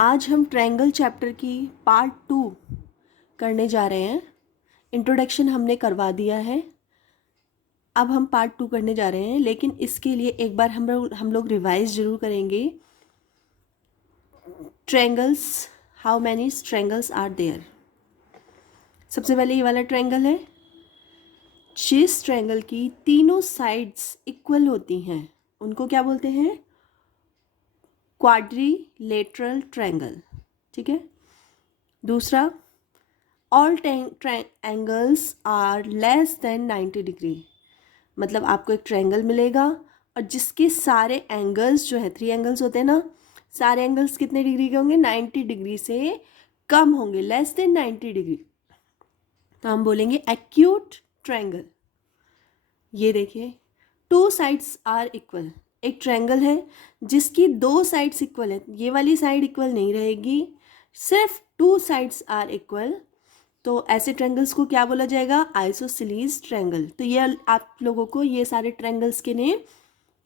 आज हम triangle chapter की पार्ट 2 करने जा रहे हैं। इंट्रोडक्शन हमने करवा दिया है, अब हम पार्ट 2 करने जा रहे हैं, लेकिन इसके लिए एक बार हम लोग रिवाइज जरूर करेंगे। Triangles, how many triangles are there. सबसे पहले ये वाला ट्रायंगल है। जिस ट्रायंगल की तीनों साइड्स इक्वल होती हैं उनको क्या बोलते हैं? Quadrilateral triangle. ठीक है। दूसरा, all angles are less than 90 degree. मतलब आपको एक ट्रायंगल मिलेगा और जिसके सारे एंगल्स जो है, 3 एंगल्स होते हैं ना, सारे एंगल्स कितने डिग्री के होंगे? 90 डिग्री से कम होंगे, लेस देन 90 डिग्री, तो हम बोलेंगे एक्यूट ट्रायंगल। ये देखिए, 2 साइड्स आर इक्वल। एक ट्रायंगल है जिसकी 2 साइड्स इक्वल है, ये वाली साइड इक्वल नहीं रहेगी, सिर्फ 2 साइड्स आर इक्वल, तो ऐसे ट्रायंगल्स को क्या बोला जाएगा? Isosceles triangle. तो ये आप लोगों को ये सारे ट्रायंगल्स के नेम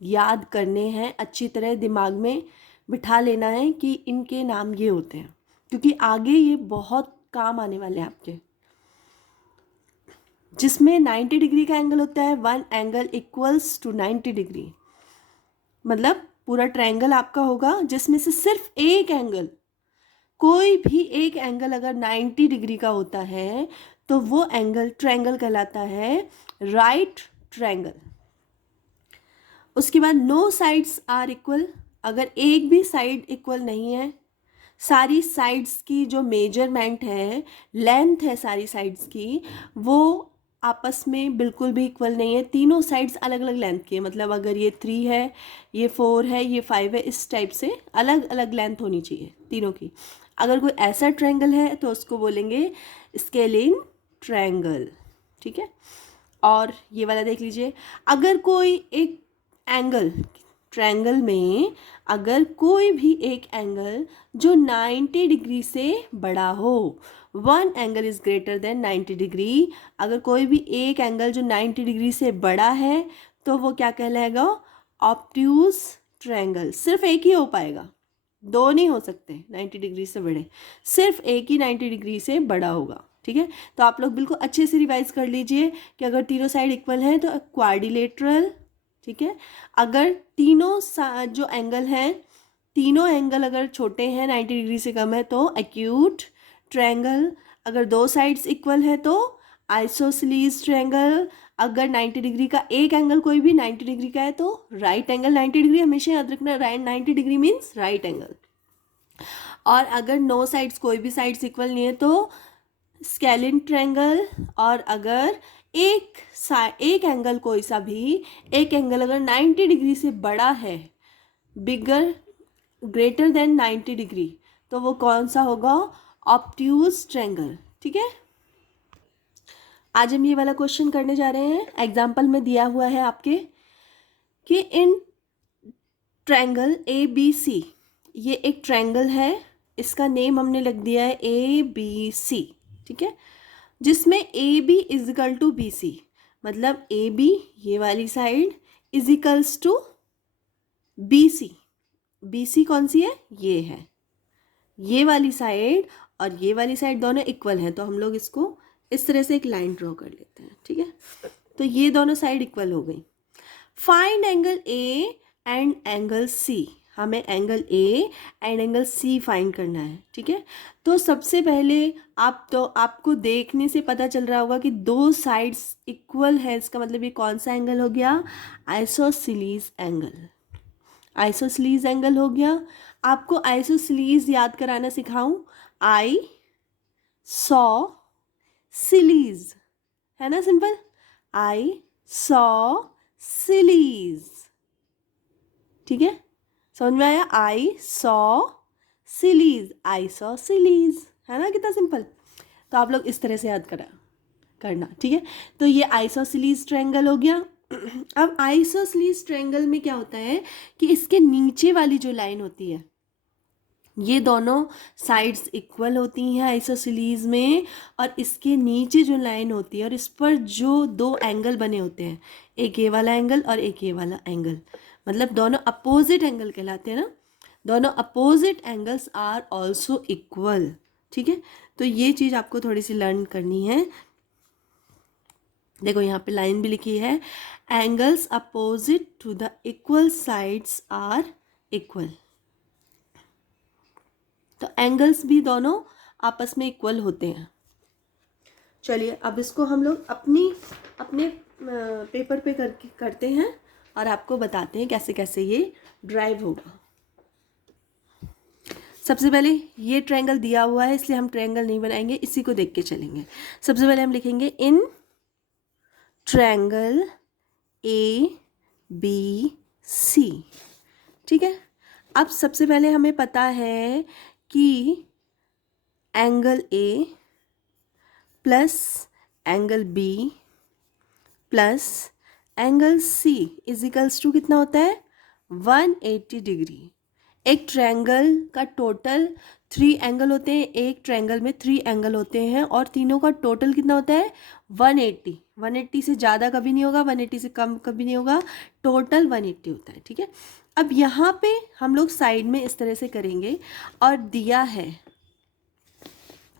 याद करने हैं, अच्छी तरह दिमाग में बिठा लेना है कि इनके नाम ये होते हैं, क्योंकि आगे ये बहुत काम आने वाले हैं आपके। जिसमें 90 डिग्री का एंगल होता है, 1 एंगल इक्वल्स टू 90 डिग्री। मतलब पूरा ट्रायंगल आपका होगा जिसमें से सिर्फ एक एंगल, कोई भी एक एंगल अगर 90 डिग्री का होता है तो वो एंगल ट्रायंगल कहलाता है राइट ट्रायंगल। उसके बाद नो साइड्स आर इक्वल। अगर एक भी साइड इक्वल नहीं है, सारी साइड्स की जो मेजरमेंट है, लेंथ है सारी साइड्स की, वो आपस में बिल्कुल भी इक्वल नहीं है, तीनों साइड्स अलग अलग लेंथ की है। मतलब अगर ये 3 है, ये 4 है, ये 5 है, इस टाइप से अलग अलग लेंथ होनी चाहिए तीनों की। अगर कोई ऐसा ट्रायंगल है तो उसको बोलेंगे स्केलिन ट्रायंगल। ठीक है। और ये वाला देख लीजिए, अगर कोई एक एंगल, ट्रायंगल में अगर कोई भी एक एंगल जो 90 डिग्री से बड़ा हो, 1 angle is greater than 90 degree, अगर कोई भी एक एंगल जो 90 डिग्री से बड़ा है तो वो क्या कहलाएगा? Obtuse triangle. सिर्फ एक ही हो पाएगा, 2 नहीं हो सकते 90 डिग्री से बड़े, सिर्फ एक ही 90 डिग्री से बड़ा होगा। ठीक है। तो आप लोग बिल्कुल अच्छे से रिवाइज कर लीजिए कि अगर तीनों साइड इक्वल हैं तो क्वाड्रिलेटरल। ठीक है। अगर तीनों जो एंगल हैं, तीनों एंगल अगर छोटे हैं, 90 डिग्री से कम है, तो एक्यूट ट्रायंगल। अगर 2 साइड्स इक्वल है तो आइसोसेलेस ट्रायंगल। अगर 90 डिग्री का एक एंगल कोई भी 90 डिग्री का है तो राइट एंगल 90 डिग्री, हमेशा याद रखना, right 90 degree means right angle. और अगर नो साइड्स, कोई भी साइड्स इक्वल नहीं है तो स्केलिन ट्रायंगल। और अगर एक एंगल, कोई सा भी एक एंगल अगर 90 डिग्री से बड़ा है, बिगर ग्रेटर देन 90 डिग्री, तो वो कौन सा होगा? Obtuse triangle. ठीक है। आज हम ये वाला क्वेश्चन करने जा रहे हैं। एग्जाम्पल में दिया हुआ है आपके कि in triangle A B C, ये एक ट्रायंगल है, इसका नेम हमने लिख दिया है ए बी सी। ठीक है। जिसमें A B equal to B C, मतलब ए बी ये वाली side equals to B C. B C कौन सी है? ये है, ये वाली साइड और ये वाली साइड दोनों इक्वल हैं, तो हम लोग इसको इस तरह से एक लाइन ड्रॉ कर लेते हैं। ठीक है। तो ये दोनों साइड इक्वल हो गई। Find angle A and angle C. हमें angle A and angle C find करना है। ठीक है। तो सबसे पहले आपको देखने से पता चल रहा होगा कि 2 साइड्स इक्वल है, इसका मतलब ये कौन सा एंगल हो गया? Isosceles angle. आइसोसेलेस एंगल हो गया। आपको आइसोसेलेस याद कराना सिखाऊं? आई सॉ सिलीज, है ना, सिंपल। I saw silly. ठीक है। समझ में आया? I saw silly, I saw silly, है ना, कितना सिंपल। तो आप लोग इस तरह से याद करना। ठीक है। तो ये आइसोसेलेस ट्रायंगल हो गया। अब आइसोसेलेस ट्रायंगल में क्या होता है कि इसके नीचे वाली जो लाइन होती है, ये दोनों साइड्स इक्वल होती हैं आइसोसेलेस में, और इसके नीचे जो लाइन होती है और इस पर जो 2 एंगल बने होते हैं, एक ये वाला एंगल और एक ये वाला एंगल, मतलब दोनों अपोजिट एंगल कहलाते हैं ना। दोनों opposite angles are also equal. ठीक है, तो ये चीज़ आपको थोड़ी सी लर्न करनी है। देखो यहाँ पे लाइन भी लिखी है, angles opposite to the equal sides are equal. तो एंगल्स भी दोनों आपस में इक्वल होते हैं। चलिए अब इसको हम लोग अपने पेपर पे करते हैं और आपको बताते हैं कैसे कैसे ये ड्राइव होगा। सबसे पहले ये ट्रायंगल दिया हुआ है, इसलिए हम ट्रायंगल नहीं बनाएंगे, इसी को देख के चलेंगे। सबसे पहले हम लिखेंगे in triangle A B C. ठीक है, अब सबसे पहले हमें पता है कि angle A plus angle B plus angle C is equals to कितना होता है 180 डिग्री। एक ट्रायंगल का टोटल 3 एंगल होते हैं, एक ट्रायंगल में 3 एंगल होते हैं और तीनों का टोटल कितना होता है 180। 180 से ज़्यादा कभी नहीं होगा, 180 से कम कभी नहीं होगा, टोटल 180 होता है। ठीक है, अब यहाँ पे हम लोग साइड में इस तरह से करेंगे और दिया है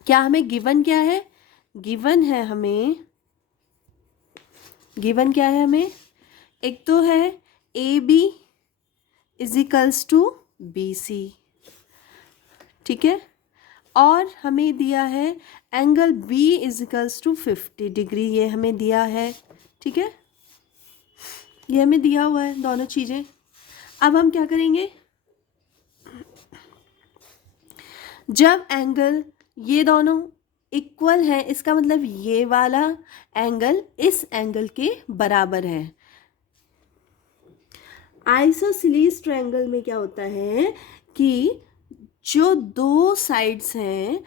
क्या, हमें गिवन क्या है, गिवन क्या है हमें, एक तो है A B is equals to B C. ठीक है, और हमें दिया है angle B is equals to 50 degree, ये हमें दिया है। ठीक है, ये हमें दिया हुआ है दोनों चीज़ें। अब हम क्या करेंगे, जब एंगल ये दोनों इक्वल है, इसका मतलब ये वाला एंगल इस एंगल के बराबर है। आइसोसेलेस ट्रायंगल में क्या होता है कि जो दो साइड्स हैं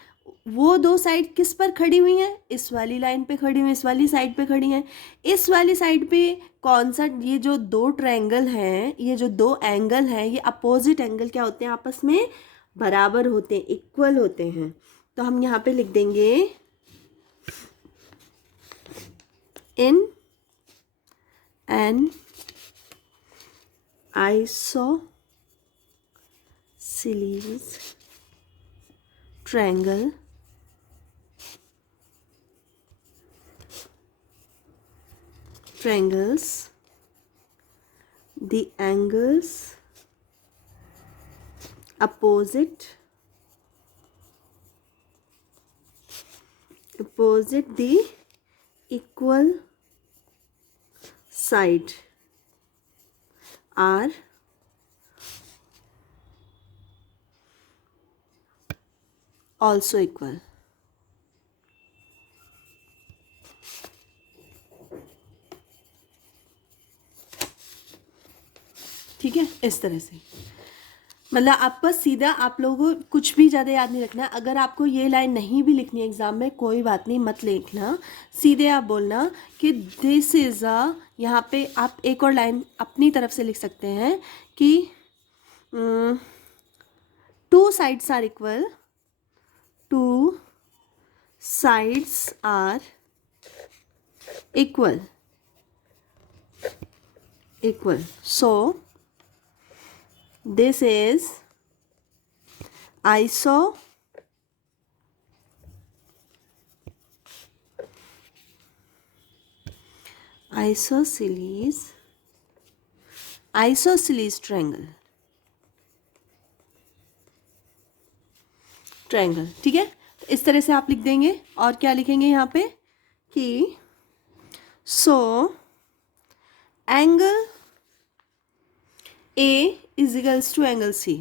वो दो साइड किस पर खड़ी हुई हैं, इस वाली लाइन पे खड़ी हुई, इस वाली साइड पे खड़ी हैं। इस वाली साइड पे कौन सा, ये जो दो ट्रायंगल हैं, ये जो दो एंगल हैं, ये अपोजिट एंगल क्या होते हैं, आपस में बराबर होते हैं, इक्वल होते हैं। तो हम यहाँ पे लिख देंगे in an isosceles triangle triangles the angles opposite the equal side are also equal। ठीक है, इस तरह से मतलब आपका सीधा, आप लोगों को कुछ भी ज़्यादा याद नहीं रखना। अगर आपको ये लाइन नहीं भी लिखनी है एग्जाम में, कोई बात नहीं, मत लिखना, सीधे आप बोलना कि दिस इज़ अ, यहाँ पे आप एक और लाइन अपनी तरफ से लिख सकते हैं कि 2 sides are equal, 2 sides are equal, so this is isosceles triangle. ठीक है, तो इस तरह से आप लिख देंगे। और क्या लिखेंगे यहाँ पे कि so angle A is equals to angle C,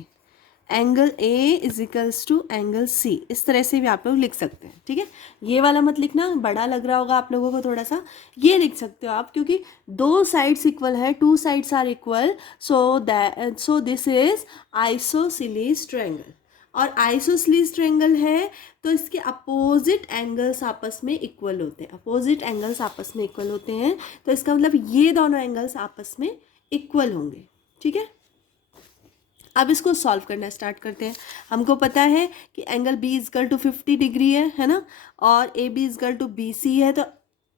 angle A is equals to angle C, इस तरह से भी आप लोग लिख सकते हैं। ठीक है, ये वाला मत लिखना, बड़ा लग रहा होगा आप लोगों को थोड़ा सा, ये लिख सकते हो आप, क्योंकि दो साइड्स इक्वल है, 2 sides are equal, so this is isosceles triangle. और आइसोसेलेस ट्रायंगल है तो इसके अपोजिट एंगल्स आपस में इक्वल होते हैं, अपोजिट एंगल्स आपस में इक्वल होते हैं, तो इसका मतलब ये दोनों एंगल्स आपस में इक्वल होंगे। ठीक है, अब इसको सॉल्व करना स्टार्ट करते हैं। हमको पता है कि angle B equal to 50 degree है ना, और A B equal to B C है, तो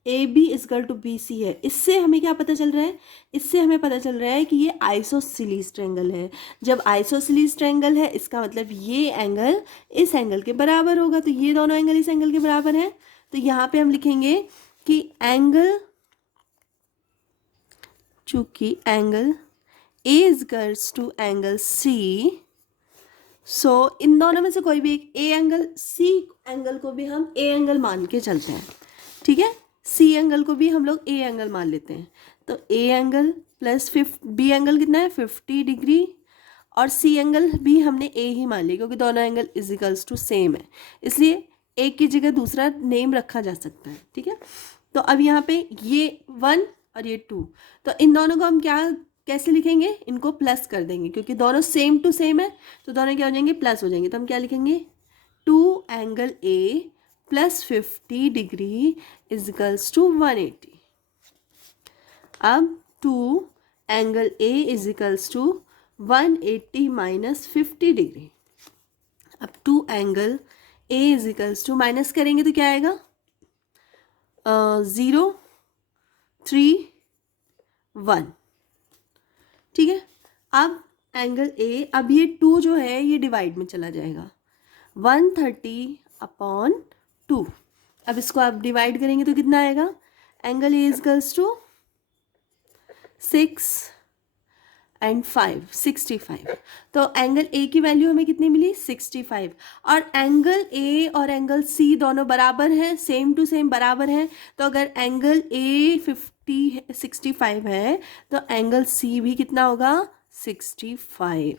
A B equal to B C है, इससे हमें क्या पता चल रहा है, इससे हमें पता चल रहा है कि ये आइसोसेलेस ट्रायंगल है। जब आइसोसेलेस ट्रायंगल है इसका मतलब ये एंगल इस एंगल के बराबर होगा, तो ये दोनों एंगल इस एंगल के बराबर है। तो यहाँ पे हम लिखेंगे कि एंगल, चूंकि angle A equals to angle C, so इन दोनों में से कोई भी एक ए एंगल, सी एंगल को भी हम ए एंगल मान के चलते हैं, ठीक है, सी एंगल को भी हम लोग ए एंगल मान लेते हैं। तो A angle plus B angle कितना है 50 डिग्री, और सी एंगल भी हमने ए ही मान लिया क्योंकि दोनों एंगल इजिकल्स टू सेम है, इसलिए एक की जगह दूसरा नेम रखा जा सकता है, ठीक है। तो अब यहाँ पे ये 1 और ये 2, तो इन दोनों को हम क्या कैसे लिखेंगे, इनको प्लस कर देंगे क्योंकि दोनों सेम टू सेम है, तो दोनों क्या हो जाएंगे, प्लस हो जाएंगे। तो हम क्या लिखेंगे, 2 angle A plus 50 degree equals to 180। अब 2 angle A equals to 180 minus 50 degree. अब 2 angle A equals to, minus करेंगे तो क्या आएगा, 0 3 1, ठीक है। अब एंगल ए, अब ये 2 जो है ये डिवाइड में चला जाएगा, 130/2। अब इसको आप डिवाइड करेंगे तो कितना आएगा, angle A equals to 6 and 5 65। तो एंगल ए की वैल्यू हमें कितनी मिली 65, और एंगल ए और एंगल सी दोनों बराबर हैं, सेम टू सेम बराबर हैं। तो अगर एंगल ए 65 है तो एंगल सी भी कितना होगा 65।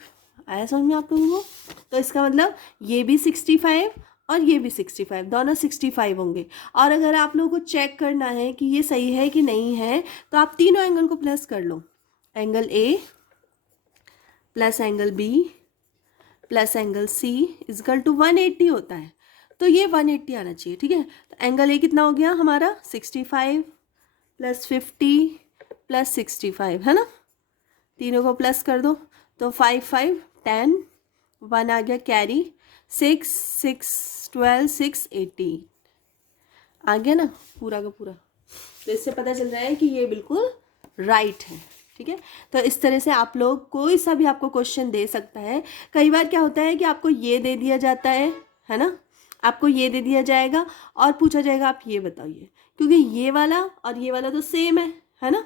आया समझ में आप लोगों को। तो इसका मतलब ये भी 65 और ये भी 65, दोनों 65 होंगे। और अगर आप लोगों को चेक करना है कि ये सही है कि नहीं है तो आप तीनों एंगल को प्लस कर लो, angle A plus angle B plus angle C equal to 180 होता है, तो ये 180 आना चाहिए, ठीक है। तो एंगल ए कितना हो गया हमारा 65 प्लस 50 प्लस 65, है ना, तीनों को प्लस कर दो तो 5 5 10, 1 आ गया कैरी, 6 6 12 6 18 आ गया ना पूरा का पूरा। तो इससे पता चल रहा है कि ये बिल्कुल राइट है, ठीक है। तो इस तरह से आप लोग कोई सा भी आपको क्वेश्चन दे सकता है। कई बार क्या होता है कि आपको ये दे दिया जाता है ना, आपको ये दे दिया जाएगा और पूछा जाएगा आप ये बताइए, क्योंकि ये वाला और ये वाला तो सेम है ना,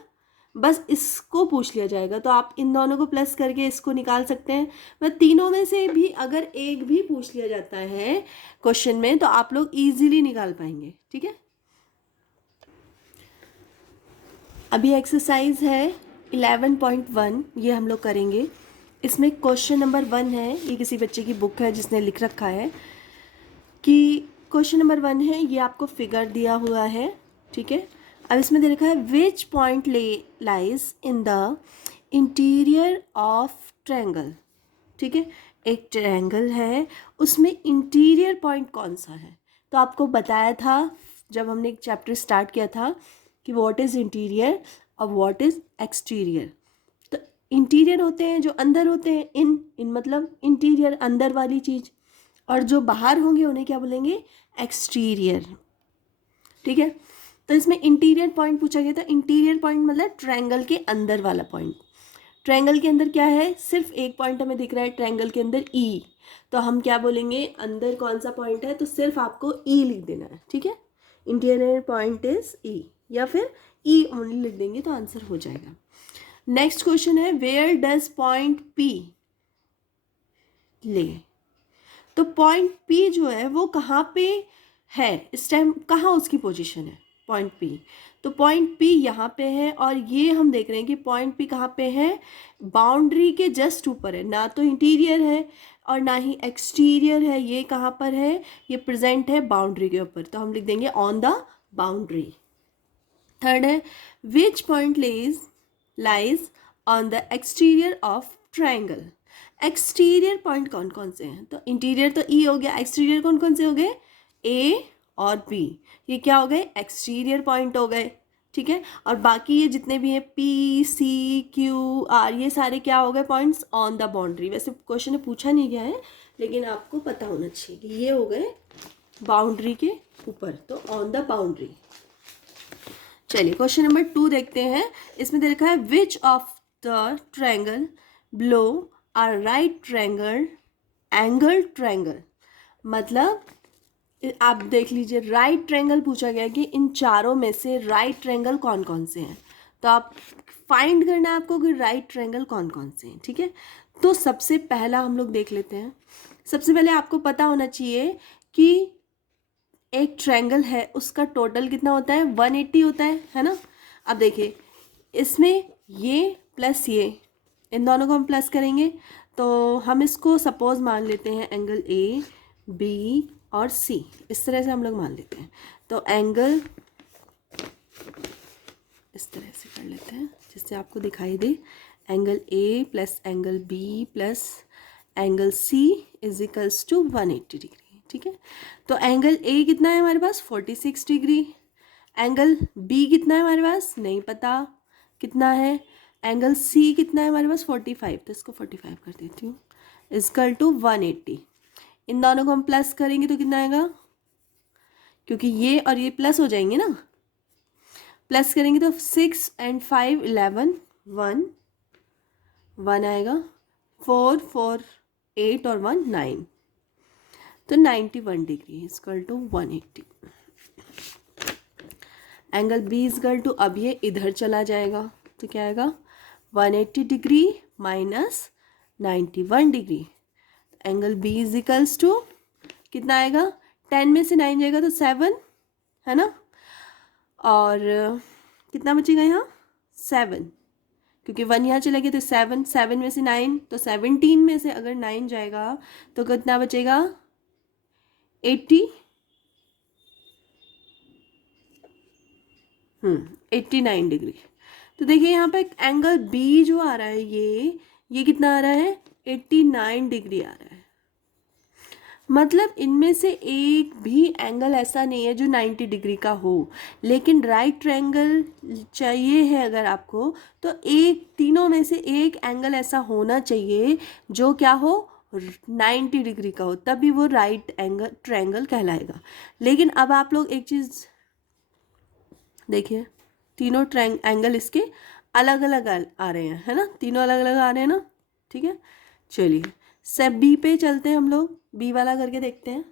बस इसको पूछ लिया जाएगा। तो आप इन दोनों को प्लस करके इसको निकाल सकते हैं। मतलब तीनों में से भी अगर एक भी पूछ लिया जाता है क्वेश्चन में तो आप लोग इजीली निकाल पाएंगे, ठीक है। अभी एक्सरसाइज है 11.1, ये हम लोग करेंगे। इसमें क्वेश्चन नंबर 1 है, ये किसी बच्चे की बुक है जिसने लिख रखा है कि क्वेश्चन नंबर 1 है, ये आपको फिगर दिया हुआ है, ठीक है। अब इसमें दे रखा है which point lies in the interior of triangle, ठीक है। एक ट्रायंगल है उसमें इंटीरियर पॉइंट कौन सा है। तो आपको बताया था जब हमने एक चैप्टर स्टार्ट किया था कि व्हाट इज़ इंटीरियर और व्हाट इज़ एक्सटीरियर। तो इंटीरियर होते हैं जो अंदर होते हैं, इन मतलब इंटीरियर अंदर वाली चीज़, और जो बाहर होंगे उन्हें क्या बोलेंगे एक्सटीरियर, ठीक है। तो इसमें इंटीरियर पॉइंट पूछा गया था। इंटीरियर पॉइंट मतलब ट्रायंगल के अंदर वाला पॉइंट। ट्रायंगल के अंदर क्या है, सिर्फ एक पॉइंट हमें दिख रहा है ट्रायंगल के अंदर ई, तो हम क्या बोलेंगे अंदर कौन सा पॉइंट है, तो सिर्फ आपको ई लिख देना है, ठीक है। इंटीरियर पॉइंट इज ई, या फिर ई ओनली लिख देंगे तो आंसर हो जाएगा। नेक्स्ट क्वेश्चन है वेयर डज पॉइंट पी ले। तो पॉइंट पी जो है वो कहाँ पे है इस टाइम, कहाँ उसकी पोजीशन है पॉइंट पी। तो पॉइंट पी यहाँ पे है, और ये हम देख रहे हैं कि पॉइंट पी कहाँ पे है, बाउंड्री के जस्ट ऊपर है, ना तो इंटीरियर है और ना ही एक्सटीरियर है। ये कहाँ पर है, ये प्रेजेंट है बाउंड्री के ऊपर, तो हम लिख देंगे ऑन द बाउंड्री। थर्ड है which point lies on the exterior of triangle. Exterior point कौन कौन से हैं, तो इंटीरियर तो ई हो गया, एक्सटीरियर कौन कौन से हो गए ए और बी, ये क्या हो गए एक्सटीरियर पॉइंट हो गए, ठीक है। और बाकी ये जितने भी हैं पी सी क्यू आर, ये सारे क्या हो गए पॉइंट्स ऑन द बाउंड्री। वैसे क्वेश्चन में पूछा नहीं गया है लेकिन आपको पता होना चाहिए कि ये हो गए बाउंड्री के ऊपर, तो ऑन द बाउंड्री। चलिए क्वेश्चन नंबर 2 देखते हैं। इसमें दे रखा है which of the triangle below are right triangle angle triangle. मतलब आप देख लीजिए, राइट ट्रायंगल पूछा गया कि इन चारों में से राइट ट्रायंगल कौन कौन से हैं। तो आप फाइंड करना है आपको कि राइट ट्रायंगल कौन कौन से हैं। ठीक है, तो सबसे पहला हम लोग देख लेते हैं। सबसे पहले आपको पता होना चाहिए कि एक ट्रायंगल है उसका टोटल कितना होता है, 180 होता है ना। अब देखिए, इसमें ये प्लस ये, इन दोनों को हम प्लस करेंगे तो हम इसको सपोज मान लेते हैं एंगल ए बी और सी, इस तरह से हम लोग मान लेते हैं। तो एंगल इस तरह से कर लेते हैं जिससे आपको दिखाई दे, angle A plus angle B plus angle C is equals to 180 degree. ठीक है, तो एंगल ए कितना है हमारे पास, 46 डिग्री। एंगल बी कितना है हमारे पास, नहीं पता कितना है। एंगल सी कितना है हमारे पास, 45, तो इसको 45 कर देती हूँ, इक्वल टू 180। इन दोनों को हम प्लस करेंगे तो कितना आएगा, क्योंकि ये और ये प्लस हो जाएंगे ना, प्लस करेंगे तो 6 and 5 11 1 आएगा, 4 4 8 और 1 9, तो 91 degree equal to 180। Angle B equal to, अब ये इधर चला जाएगा तो क्या आएगा, 180 degree minus 91 degree. Angle B is equals to कितना आएगा, 10 में से 9 जाएगा तो 7 है ना, और कितना बचेगा यहाँ 7, क्योंकि 1 यहाँ चला गया तो 7, 7 में से 9 तो 17 में से अगर 9 जाएगा तो कितना बचेगा 80, 89 डिग्री। तो देखिए यहाँ पे एंगल बी जो आ रहा है ये कितना आ रहा है, 89 डिग्री आ रहा है। मतलब इनमें से एक भी एंगल ऐसा नहीं है जो 90 डिग्री का हो, लेकिन राइट ट्रायंगल चाहिए है अगर आपको, तो एक तीनों में से एक एंगल ऐसा होना चाहिए जो क्या हो, 90 डिग्री का हो, तभी वो राइट एंगल ट्रायंगल कहलाएगा। लेकिन अब आप लोग एक चीज़ देखिए, तीनों एंगल इसके अलग अलग आ रहे हैं, है ना, तीनों अलग अलग आ रहे हैं ना। ठीक है, चलिए सब बी पे चलते हैं, हम लोग बी वाला करके देखते हैं।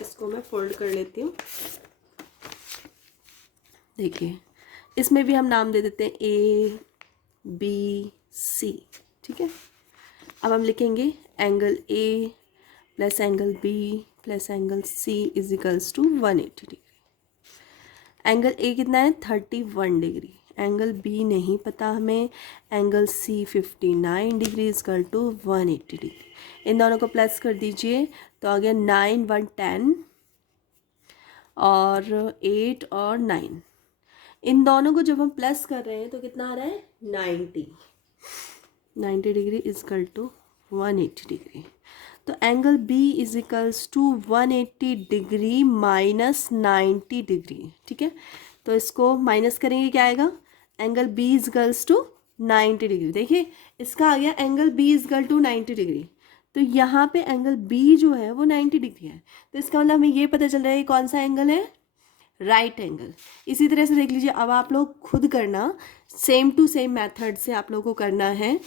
इसको मैं फोल्ड कर लेती हूँ। देखिए, इसमें भी हम नाम दे देते हैं ए बी सी। ठीक है, अब हम लिखेंगे angle A plus angle B plus angle C is equals to 180 degree. Angle A कितना है, 31 डिग्री। एंगल बी नहीं पता हमें, angle C 59 degree equal to 180 degree. इन दोनों को प्लस कर दीजिए तो आ गया 9 1 10 और 8 और 9। इन दोनों को जब हम प्लस कर रहे हैं तो कितना आ रहा है, 90 डिग्री इक्वल टू 180 डिग्री। तो angle B is equals to 180 degree minus 90 degree. ठीक है, तो इसको माइनस करेंगे क्या आएगा, angle B is equals to 90 degree. देखिए इसका आ गया angle B is equal to 90 degree, तो यहाँ पे एंगल बी जो है वो 90 डिग्री है। तो इसका मतलब हमें ये पता चल रहा है ये कौन सा एंगल है, राइट एंगल। इसी तरह से देख लीजिए, अब आप लोग खुद करना, सेम टू सेम मेथड से आप लोगों को करना है।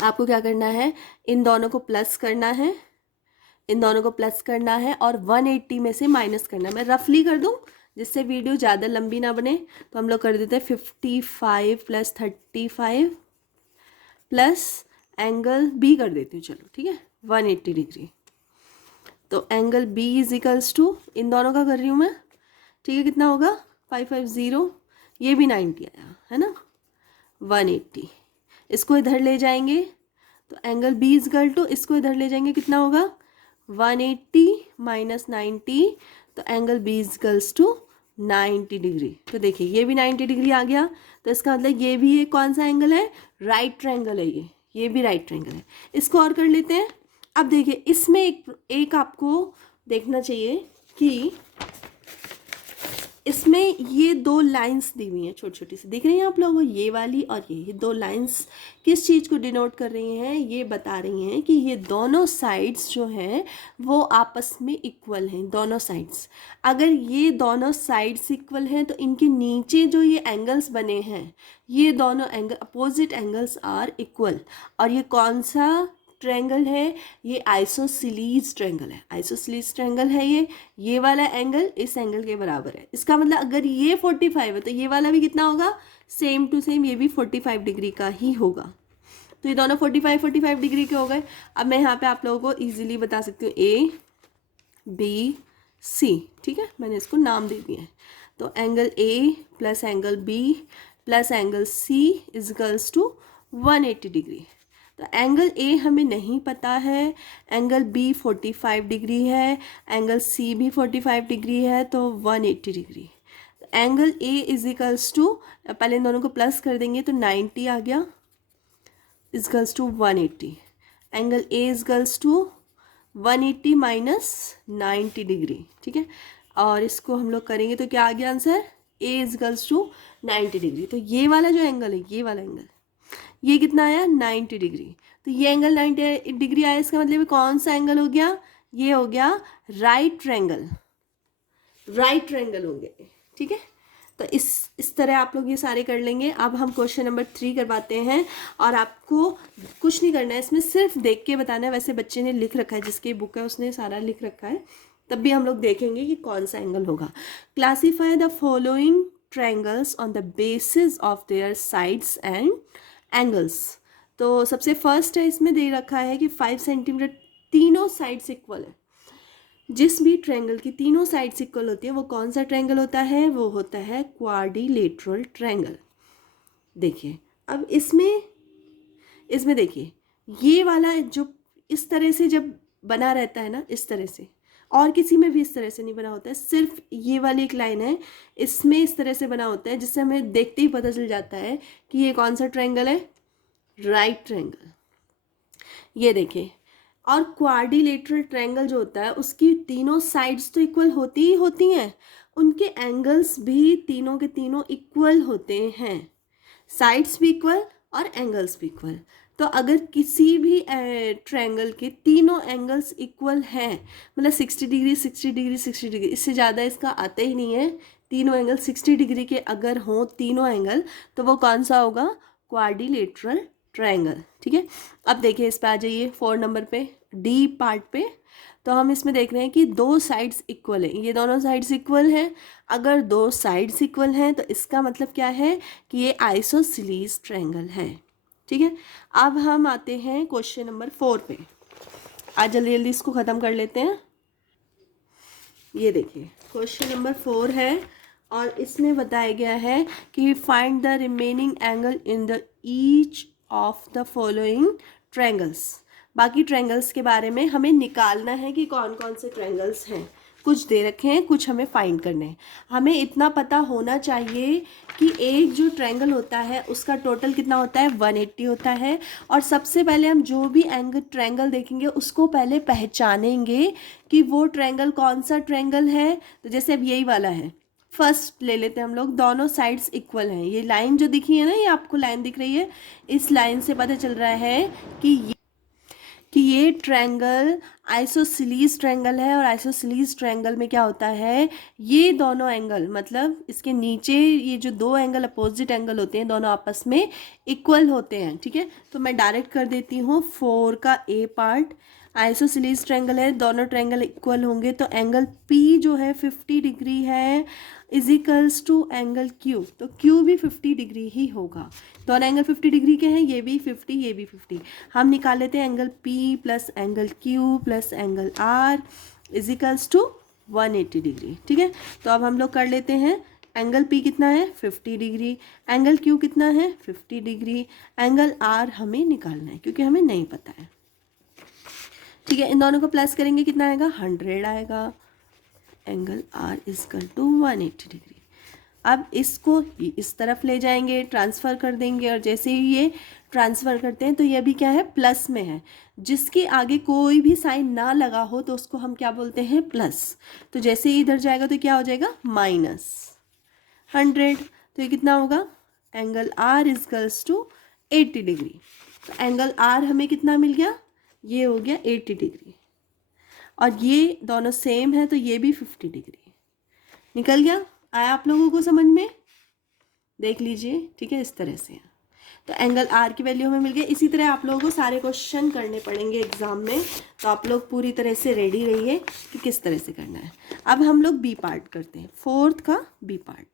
आपको क्या करना है, इन दोनों को प्लस करना है, इन दोनों को प्लस करना है और 180 में से माइनस करना है। मैं रफली कर दूं जिससे वीडियो ज़्यादा लंबी ना बने, तो हम लोग कर देते हैं 55 प्लस 35 प्लस एंगल बी कर देती हूँ, चलो ठीक है, 180 डिग्री। तो angle B is equals to, इन दोनों का कर रही हूँ मैं, ठीक है, कितना होगा 550, ये भी 90 आया है ना, 180। इसको इधर ले जाएंगे तो angle B is equal to, इसको इधर ले जाएंगे कितना होगा 180 माइनस 90, तो angle B is equals to 90 degree. तो देखिए ये भी 90 डिग्री आ गया, तो इसका मतलब ये भी एक कौन सा एंगल है, राइट ट्रायंगल है, ये भी राइट ट्रायंगल है। इसको और कर लेते हैं। अब देखिए इसमें एक आपको देखना चाहिए कि इसमें ये दो लाइंस दी हुई हैं छोटी छोटी सी, दिख रही हैं आप लोगों को, ये वाली और ये दो लाइंस किस चीज़ को डिनोट कर रही हैं, ये बता रही हैं कि ये दोनों साइड्स जो हैं वो आपस में इक्वल हैं, दोनों साइड्स। अगर ये दोनों साइड्स इक्वल हैं तो इनके नीचे जो ये एंगल्स बने हैं, ये दोनों angle opposite angles are equal. और ये कौन सा ट्रायंगल है, ये आइसोसेलेस ट्रायंगल है, आइसोसेलेस ट्रायंगल है ये वाला एंगल इस एंगल के बराबर है। इसका मतलब अगर ये 45 है तो ये वाला भी कितना होगा, सेम टू सेम ये भी 45 डिग्री का ही होगा। तो ये दोनों 45 डिग्री के हो गए। अब मैं यहाँ पे आप लोगों को इजीली बता सकती हूँ ए बी सी, ठीक है, मैंने इसको नाम दे दिया है। तो angle A plus angle B plus angle C equals to 180 degree. तो एंगल ए हमें नहीं पता है, एंगल बी 45 डिग्री है, एंगल सी भी 45 डिग्री है, तो 180 degree. Angle A equals to, पहले इन दोनों को प्लस कर देंगे तो 90 आ गया, equals to 180। Angle A equals to 180 minus 90 degree, ठीक है। और इसको हम लोग करेंगे तो क्या आ गया answer, A equals to 90 degree. तो ये वाला जो एंगल है, ये वाला एंगल, ये कितना आया 90 डिग्री। तो ये एंगल 90 डिग्री आया, इसका मतलब कौन सा एंगल हो गया, ये हो गया राइट ट्रायंगल, राइट ट्रायंगल हो गया, ठीक है। तो इस तरह आप लोग ये सारे कर लेंगे। अब हम क्वेश्चन नंबर 3 करवाते हैं, और आपको कुछ नहीं करना है इसमें, सिर्फ देख के बताना है। वैसे बच्चे ने लिख रखा है, जिसकी बुक है उसने सारा लिख रखा है, तब भी हम लोग देखेंगे कि कौन सा एंगल होगा। Classify the following triangles on the basis of their sides and angles. तो सबसे फर्स्ट है, इसमें दे रखा है कि 5 सेंटीमीटर, तीनों साइड्स इक्वल है। जिस भी ट्रायंगल की तीनों साइड्स इक्वल होती है वो कौन सा ट्रायंगल होता है, वो होता है क्वाड्रिलेटरल ट्रायंगल। देखिए अब इसमें देखिए, ये वाला जो इस तरह से जब बना रहता है ना, इस तरह से, और किसी में भी इस तरह से नहीं बना होता है, सिर्फ ये वाली एक लाइन है इसमें इस तरह से बना होता है, जिससे हमें देखते ही पता चल जाता है कि ये कौन सा ट्रायंगल है, राइट ट्रायंगल। ये देखिए, और क्वाड्रिलेटरल ट्रायंगल जो होता है उसकी तीनों साइड्स तो इक्वल होती ही होती हैं, उनके एंगल्स भी तीनों के तीनों इक्वल होते हैं, साइड्स भी इक्वल और एंगल्स भी इक्वल। तो अगर किसी भी ट्रायंगल के तीनों एंगल्स इक्वल हैं, मतलब 60 डिग्री 60 डिग्री 60 डिग्री, इससे ज़्यादा इसका आता ही नहीं है, तीनों एंगल 60 डिग्री के अगर हों तीनों एंगल, तो वो कौन सा होगा, क्वाड्रिलेटरल ट्रायंगल, ठीक है। अब देखिए इस पे आ जाइए 4 नंबर पे, डी पार्ट पे। तो हम इसमें देख रहे हैं कि दो साइड्स इक्वल है, ये दोनों साइड्स इक्वल हैं। अगर दो साइड्स इक्वल हैं तो इसका मतलब क्या है कि ये आइसोसेलेस ट्रायंगल है, ठीक है। अब हम आते हैं क्वेश्चन नंबर 4 पे, आज जल्दी जल्दी इसको ख़त्म कर लेते हैं। ये देखिए क्वेश्चन नंबर 4 है, और इसमें बताया गया है कि find the remaining angle in the each of the following triangles. बाकी ट्रायंगल्स के बारे में हमें निकालना है कि कौन कौन से ट्रायंगल्स हैं, कुछ दे रखे हैं, कुछ हमें फाइंड करने हैं। हमें इतना पता होना चाहिए कि एक जो ट्रायंगल होता है उसका टोटल कितना होता है, 180 होता है। और सबसे पहले हम जो भी ट्रायंगल देखेंगे उसको पहले पहचानेंगे कि वो ट्रायंगल कौन सा ट्रायंगल है। तो जैसे अब यही वाला है, फर्स्ट ले लेते हैं हम लोग, दोनों साइड्स इक्वल हैं। ये लाइन जो दिखी है ना, ये आपको लाइन दिख रही है, इस लाइन से पता चल रहा है कि ये ट्रायंगल आइसोसेलेस ट्रायंगल है। और आइसोसेलेस ट्रायंगल में क्या होता है, ये दोनों एंगल, मतलब इसके नीचे ये जो दो एंगल अपोजिट एंगल होते हैं दोनों आपस में इक्वल होते हैं, ठीक है। तो मैं डायरेक्ट कर देती हूँ 4 का ए पार्ट। आइसोसेलेस ट्रायंगल है, दोनों ट्रायंगल इक्वल होंगे, तो एंगल पी जो है 50 डिग्री है, इजिकल्स टू एंगल क्यू, तो क्यू भी 50 डिग्री ही होगा। दोनों एंगल 50 डिग्री के हैं, ये भी 50 ये भी 50। हम निकाल लेते हैं angle P plus angle Q plus angle R equals to 180 degree, ठीक है। तो अब हम लोग कर लेते हैं, एंगल पी कितना है 50 डिग्री, एंगल क्यू कितना है 50 डिग्री, एंगल आर हमें निकालना है क्योंकि हमें नहीं पता है, ठीक है। इन दोनों को प्लस करेंगे कितना आएगा, 100 आएगा। Angle R equal to 180 degree. अब इसको इस तरफ ले जाएंगे, ट्रांसफ़र कर देंगे, और जैसे ही ये ट्रांसफ़र करते हैं तो ये भी क्या है, प्लस में है। जिसके आगे कोई भी साइन ना लगा हो तो उसको हम क्या बोलते हैं, प्लस। तो जैसे ही इधर जाएगा तो क्या हो जाएगा, माइनस। 100, तो ये कितना होगा, angle R equals to 80 degree. तो एंगल आर हमें कितना मिल गया, ये हो गया 80 डिग्री, और ये दोनों सेम है तो ये भी 50 डिग्री निकल गया। आया आप लोगों को समझ में, देख लीजिए, ठीक है, इस तरह से। तो एंगल आर की वैल्यू हमें मिल गई। इसी तरह आप लोगों को सारे क्वेश्चन करने पड़ेंगे एग्जाम में, तो आप लोग पूरी तरह से रेडी रहिए कि किस तरह से करना है। अब हम लोग बी पार्ट करते हैं, फोर्थ का बी पार्ट।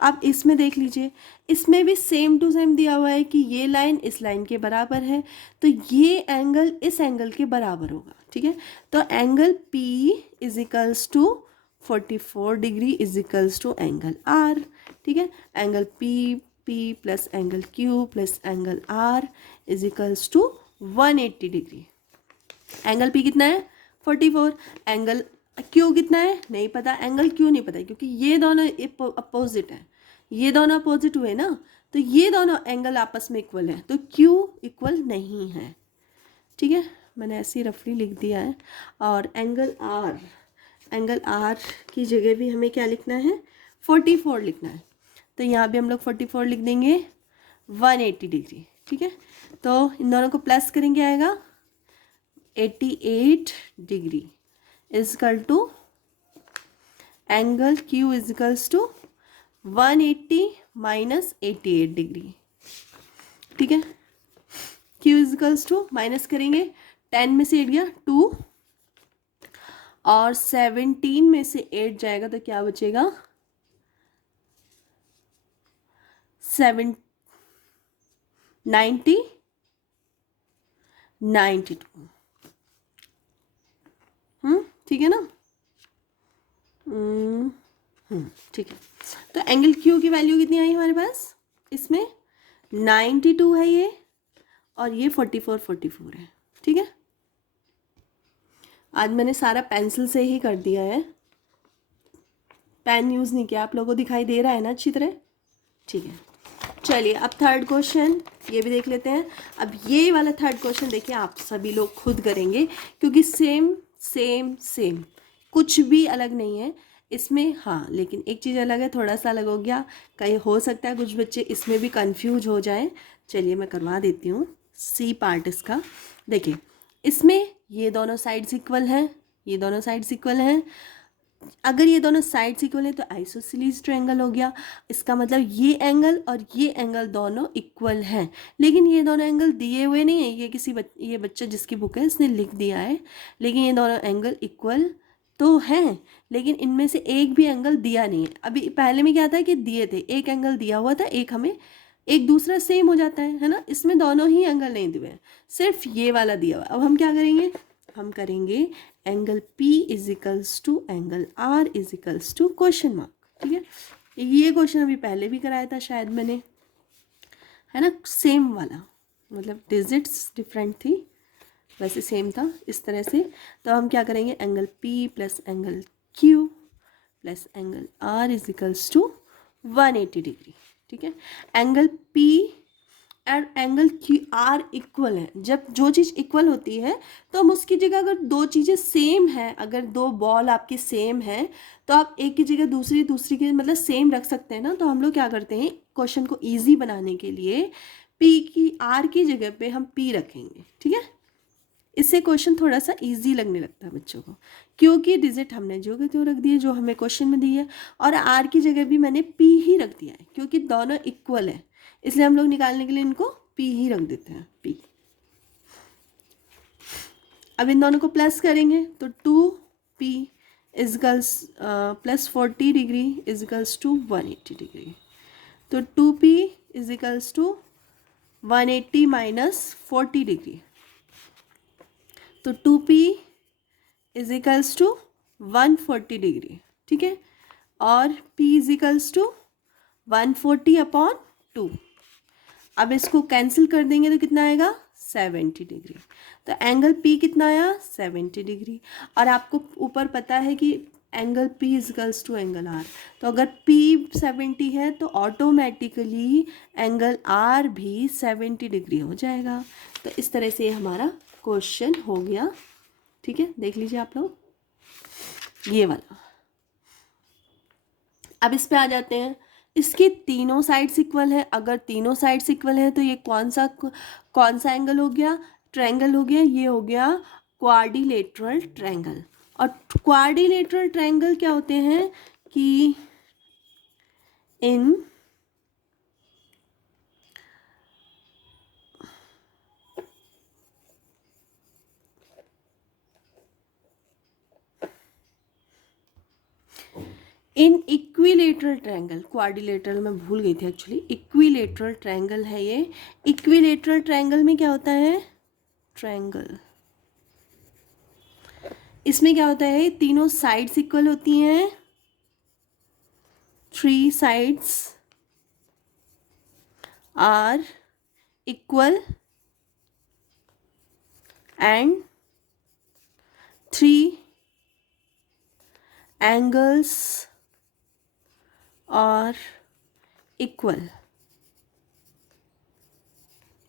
अब इसमें देख लीजिए, इसमें भी सेम टू सेम दिया हुआ है कि ये लाइन इस लाइन के बराबर है, तो ये एंगल इस एंगल के बराबर होगा, ठीक है। तो angle P is equals to 44 degree is equals to angle R, ठीक है। Angle P plus angle Q plus angle R is equals to 180 degree. Angle P कितना है, 44। एंगल Q कितना है, नहीं पता। एंगल Q नहीं पता क्योंकि ये दोनों अपोजिट है, ये दोनों अपोजिट हुए ना, तो ये दोनों एंगल आपस में इक्वल है, तो Q इक्वल नहीं है, ठीक है। मैंने ऐसे ही रफली लिख दिया है। और एंगल R की जगह भी हमें क्या लिखना है, 44 लिखना है, तो यहाँ भी हम लोग 44 लिख देंगे, 180 डिग्री, ठीक है। तो इन दोनों को प्लस करेंगे, आएगा 88 degree equal to angle Q equals to 180 minus 88 degree, ठीक है। Q इजकल्स टू, माइनस करेंगे, 10 में से 8 गया 2, और 17 में से 8 जाएगा तो क्या बचेगा, 92, ठीक है ना। ठीक है। तो एंगल Q की वैल्यू कितनी आई हमारे पास, इसमें 92 है ये, और ये 44 है, ठीक है। आज मैंने सारा पेंसिल से ही कर दिया है, पेन यूज़ नहीं किया। आप लोगों को दिखाई दे रहा है ना अच्छी तरह, ठीक है। चलिए अब थर्ड क्वेश्चन ये भी देख लेते हैं। अब ये वाला थर्ड क्वेश्चन देखिए, आप सभी लोग खुद करेंगे क्योंकि सेम सेम सेम, कुछ भी अलग नहीं है इसमें। हाँ, लेकिन एक चीज़ अलग है, थोड़ा सा अलग हो गया, कहीं हो सकता है कुछ बच्चे इसमें भी कंफ्यूज हो जाएं। चलिए मैं करवा देती हूँ सी पार्ट इसका। देखिए, इसमें ये दोनों साइड्स इक्वल हैं, ये दोनों साइड्स इक्वल हैं। अगर ये दोनों साइड्स इक्वल है तो आइसोसेलेस ट्रायंगल हो गया। इसका मतलब ये एंगल और ये एंगल दोनों इक्वल हैं, लेकिन ये दोनों एंगल दिए हुए नहीं है। ये ये बच्चा जिसकी बुक है इसने लिख दिया है, लेकिन ये दोनों एंगल इक्वल तो हैं, लेकिन इनमें से एक भी एंगल दिया नहीं है। अभी पहले में क्या था कि दिए थे, एक एंगल दिया हुआ था, एक हमें एक दूसरा सेम हो जाता है ना। इसमें दोनों ही एंगल नहीं दिए हैं, सिर्फ ये वाला दिया हुआ। अब हम क्या करेंगे, हम करेंगे angle P is equals to angle R is equals to question mark, ठीक है। ये क्वेश्चन अभी पहले भी कराया था शायद मैंने, है ना, सेम वाला, मतलब डिजिट्स डिफरेंट थी, वैसे सेम था इस तरह से। तो हम क्या करेंगे, angle P plus angle Q plus angle R is equals to 180 degree, ठीक है। Angle P and angle Q R equal है। जब जो चीज़ इक्वल होती है तो हम उसकी जगह, अगर दो चीज़ें सेम हैं, अगर दो बॉल आपकी सेम है, तो आप एक की जगह दूसरी की मतलब सेम रख सकते हैं ना। तो हम लोग क्या करते हैं, क्वेश्चन को इजी बनाने के लिए R की जगह पे हम P रखेंगे, ठीक है। इससे क्वेश्चन थोड़ा सा इजी लगने लगता है बच्चों को, क्योंकि डिजिट हमने जो के त्यों रख दिए जो हमें क्वेश्चन में दी है, और R की जगह भी मैंने P ही रख दिया है क्योंकि दोनों इक्वल है, इसलिए हम लोग निकालने के लिए इनको P ही रख देते हैं, P। अब इन दोनों को प्लस करेंगे तो 2P equals plus 40 degree equals to 180 degree. तो 2P equals to 180 minus 40 degree, तो 2P इजिकल्स टू 140 डिग्री, ठीक है। और P इजिकल्स टू 140 अपॉन 2। अब इसको कैंसिल कर देंगे तो कितना आएगा, 70 डिग्री। तो एंगल P कितना आया, 70 डिग्री। और आपको ऊपर पता है कि angle P equals to angle R, तो अगर P 70 है तो ऑटोमेटिकली एंगल R भी 70 डिग्री हो जाएगा। तो इस तरह से हमारा क्वेश्चन हो गया, ठीक है। देख लीजिए आप लोग ये वाला। अब इस पे आ जाते हैं, इसके तीनों साइड्स इक्वल है। अगर तीनों साइड्स इक्वल है तो ये कौन सा एंगल हो गया, ट्रायंगल हो गया, ये हो गया क्वाड्रिलेटरल ट्रायंगल। और क्वाड्रिलेटरल ट्रायंगल क्या होते हैं कि इन इक्विलेटरल ट्रायंगल, क्वाड्रिलेटरल मैं भूल गई थी एक्चुअली, इक्विलेटरल ट्रायंगल है ये। इक्विलेटरल ट्रायंगल में क्या होता है, ट्रायंगल, इसमें क्या होता है, तीनों साइड्स इक्वल होती हैं, 3 sides are equal and 3 angles are equal।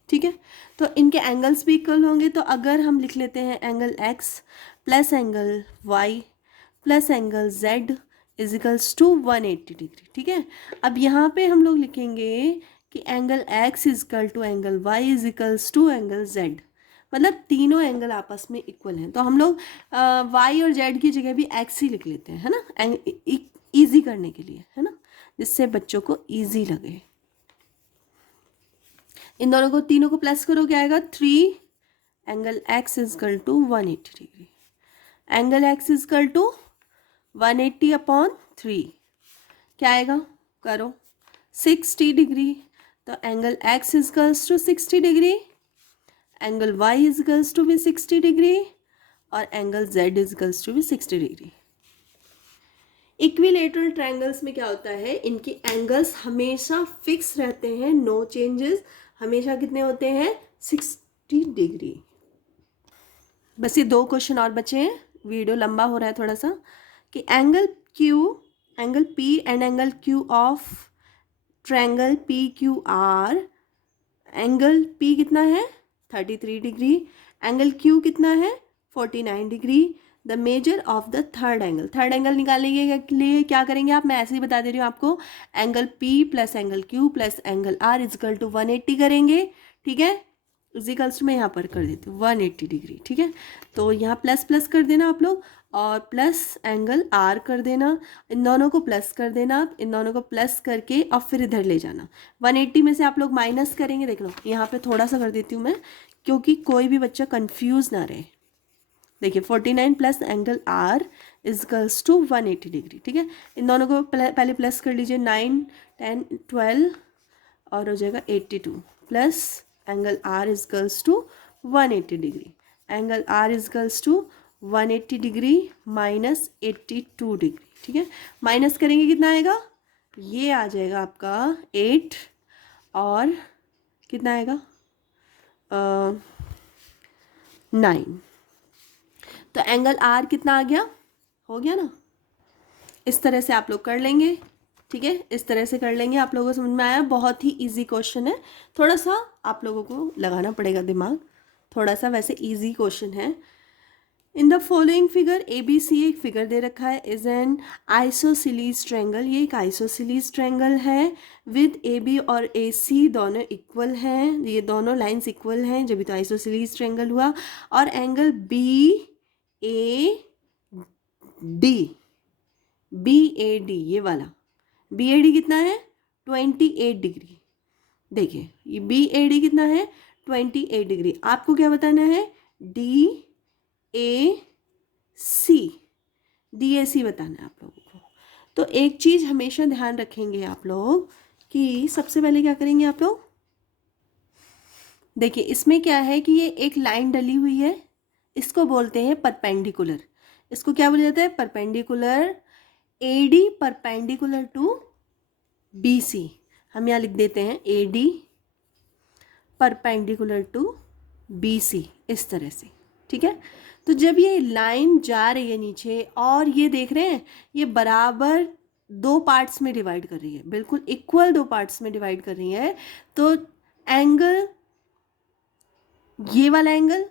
ठीक है, तो इनके एंगल्स भी इक्वल होंगे। तो अगर हम लिख लेते हैं angle x plus angle y plus angle z equals to 180 degree. ठीक है, अब यहाँ पे हम लोग लिखेंगे कि angle x equal to angle y equals to angle z, मतलब तीनों एंगल आपस में इक्वल हैं। तो हम लोग y और z की जगह भी x ही लिख लेते हैं, है ना, ईजी करने के लिए, है ना, जिससे बच्चों को ईजी लगे। इन दोनों को, तीनों को प्लस करो, क्या आएगा, 3 angle x equal to 180 degree. Angle x equal to 180 upon 3 क्या आएगा, करो, 60 डिग्री। तो angle x equals to 60 degree, angle y equals to भी 60 डिग्री और एंगल z इजकल्स टू भी 60 डिग्री। इक्विलेटरल ट्रायंगल्स में क्या होता है, इनके एंगल्स हमेशा फिक्स रहते हैं, नो चेंजेस, हमेशा कितने होते हैं, 60 डिग्री। बस ये 2 क्वेश्चन और बचे हैं, वीडियो लंबा हो रहा है थोड़ा सा, कि angle P and angle Q of triangle PQR, angle P कितना है, 33 डिग्री, एंगल Q कितना है, 49 degree. The measure of the third angle निकालने के लिए क्या करेंगे आप, मैं ऐसे ही बता दे रही हूँ आपको, angle P plus angle Q plus angle R equal to 180 करेंगे। ठीक है, इजिकल्स मैं यहाँ पर कर देती हूँ 180 डिग्री। ठीक है, तो यहाँ प्लस प्लस कर देना आप लोग, और प्लस एंगल R कर देना, इन दोनों को प्लस कर देना, इन दोनों को प्लस करके और फिर इधर ले जाना। 180 में से आप लोग माइनस करेंगे, देख लो यहाँ पे थोड़ा सा कर देती हूँ मैं, क्योंकि कोई भी बच्चा कंफ्यूज ना रहे। देखिए 49 plus angle R equals to 180 degree. ठीक है, इन दोनों को पहले प्लस कर लीजिए, 9 10 12 और हो जाएगा 82 plus angle R equals to 180 degree, angle R equals to 180 degree minus 82 degree. ठीक है, माइनस करेंगे कितना आएगा, ये आ जाएगा आपका 8 और कितना आएगा 9। तो एंगल R कितना आ गया, हो गया ना, इस तरह से आप लोग कर लेंगे। ठीक है, इस तरह से कर लेंगे, आप लोगों को समझ में आया, बहुत ही इजी क्वेश्चन है, थोड़ा सा आप लोगों को लगाना पड़ेगा दिमाग, थोड़ा सा, वैसे इजी क्वेश्चन है। In the following figure ABC एक फिगर दे रखा है, इज एन आइसोसिलीज ट्रायंगल, ये एक आइसोसिलीज ट्रायंगल है, विद AB और AC दोनों इक्वल हैं, ये दोनों लाइंस इक्वल हैं, जब भी तो आइसोसिलीज ट्रायंगल हुआ। और एंगल BAD ये वाला BAD कितना है, 28 डिग्री। देखिए ये BAD कितना है, 28 डिग्री। आपको क्या बताना है, DAC बताना है आप लोगों को। तो एक चीज़ हमेशा ध्यान रखेंगे आप लोग, कि सबसे पहले क्या करेंगे आप लोग, देखिए इसमें क्या है कि ये एक लाइन डली हुई है, इसको बोलते हैं परपेंडिकुलर। इसको क्या बोला जाता है, perpendicular. AD perpendicular to BC, हम यहाँ लिख देते हैं AD परपेंडिकुलर टू BC, इस तरह से। ठीक है, तो जब ये लाइन जा रही है नीचे और ये देख रहे हैं, ये बराबर 2 पार्ट्स में डिवाइड कर रही है, बिल्कुल इक्वल 2 पार्ट्स में डिवाइड कर रही है, तो एंगल, ये वाला एंगल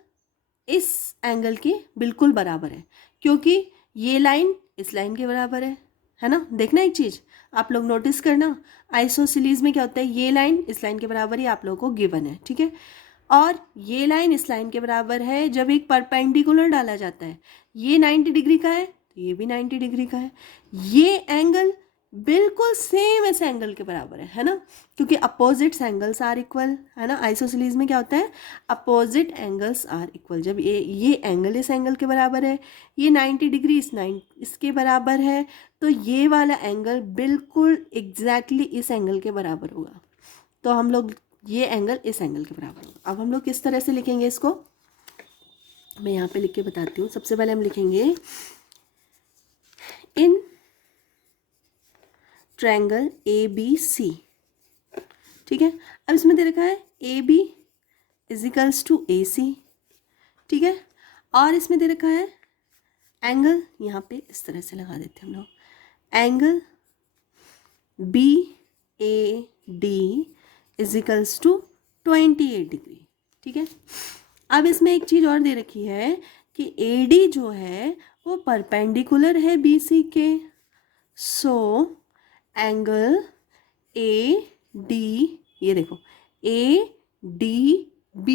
इस एंगल के बिल्कुल बराबर है, क्योंकि ये लाइन इस लाइन के बराबर है। है ना। देखना एक चीज़ आप लोग नोटिस करना, आइसोसेलेस में क्या होता है, ये लाइन इस लाइन के बराबर ही आप लोगों को गिवन है, ठीक है। और ये लाइन इस लाइन के बराबर है जब एक परपेंडिकुलर डाला जाता है, ये 90 डिग्री का है तो ये भी 90 डिग्री का है, ये एंगल बिल्कुल सेम इस एंगल के बराबर है ना, क्योंकि अपोजिट्स एंगल्स आर इक्वल, है ना। आइसोसेलेस में क्या होता है, अपोजिट एंगल्स आर इक्वल। जब ये एंगल इस एंगल के बराबर है, ये 90 डिग्री इसके बराबर है, तो ये वाला एंगल बिल्कुल एग्जैक्टली इस एंगल के बराबर होगा। तो हम लोग ये एंगल इस एंगल के बराबर होगा। अब हम लोग किस तरह से लिखेंगे इसको, मैं यहाँ पे लिख के बताती हूँ। सबसे पहले हम लिखेंगे इन ट्रायंगल ABC, ठीक है। अब इसमें दे रखा है AB इजिकल्स टू AC, ठीक है। और इसमें दे रखा है एंगल, यहाँ पे इस तरह से लगा देते हैं हम लोग, angle BAD equals to 28 degree, ठीक है। अब इसमें एक चीज़ और दे रखी है कि AD जो है वो परपेंडिकुलर है BC के, सो एंगल AD, ये देखो ADB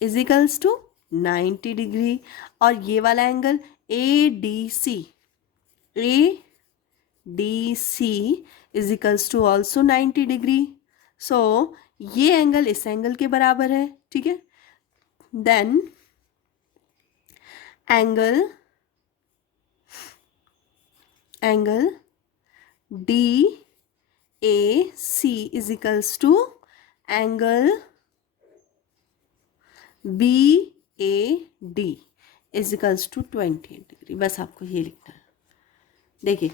इजिकल्स टू 90 डिग्री, और ये वाला angle ADC equals to also 90 degree. So ये एंगल इस एंगल के बराबर है, ठीक है। Then angle DAC equals to angle BAD equals to 28 degree. बस आपको ये लिखना है। देखिए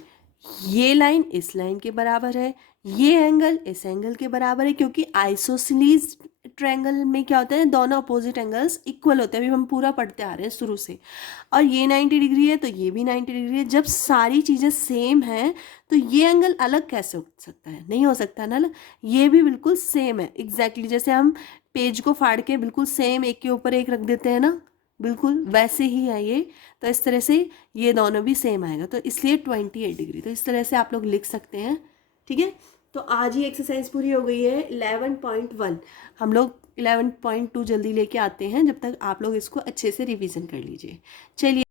ये लाइन इस लाइन के बराबर है, ये एंगल इस एंगल के बराबर है, क्योंकि आइसोसेलेस ट्रायंगल में क्या होता है, दोनों अपोजिट एंगल्स इक्वल होते हैं। अभी हम पूरा पढ़ते आ रहे हैं शुरू से। और ये 90 डिग्री है तो ये भी 90 डिग्री है। जब सारी चीज़ें सेम हैं तो ये एंगल अलग कैसे हो सकता है, नहीं हो सकता ना। ये भी बिल्कुल सेम है एग्जैक्टली, जैसे हम पेज को फाड़ के बिल्कुल सेम एक के ऊपर एक रख देते हैं ना, बिल्कुल वैसे ही है ये। तो इस तरह से ये दोनों भी सेम आएगा, तो इसलिए 28 डिग्री। तो इस तरह से आप लोग लिख सकते हैं, ठीक है। तो आज ही एक्सरसाइज पूरी हो गई है 11.1। हम लोग 11.2 जल्दी लेके आते हैं, जब तक आप लोग इसको अच्छे से रिवीजन कर लीजिए। चलिए।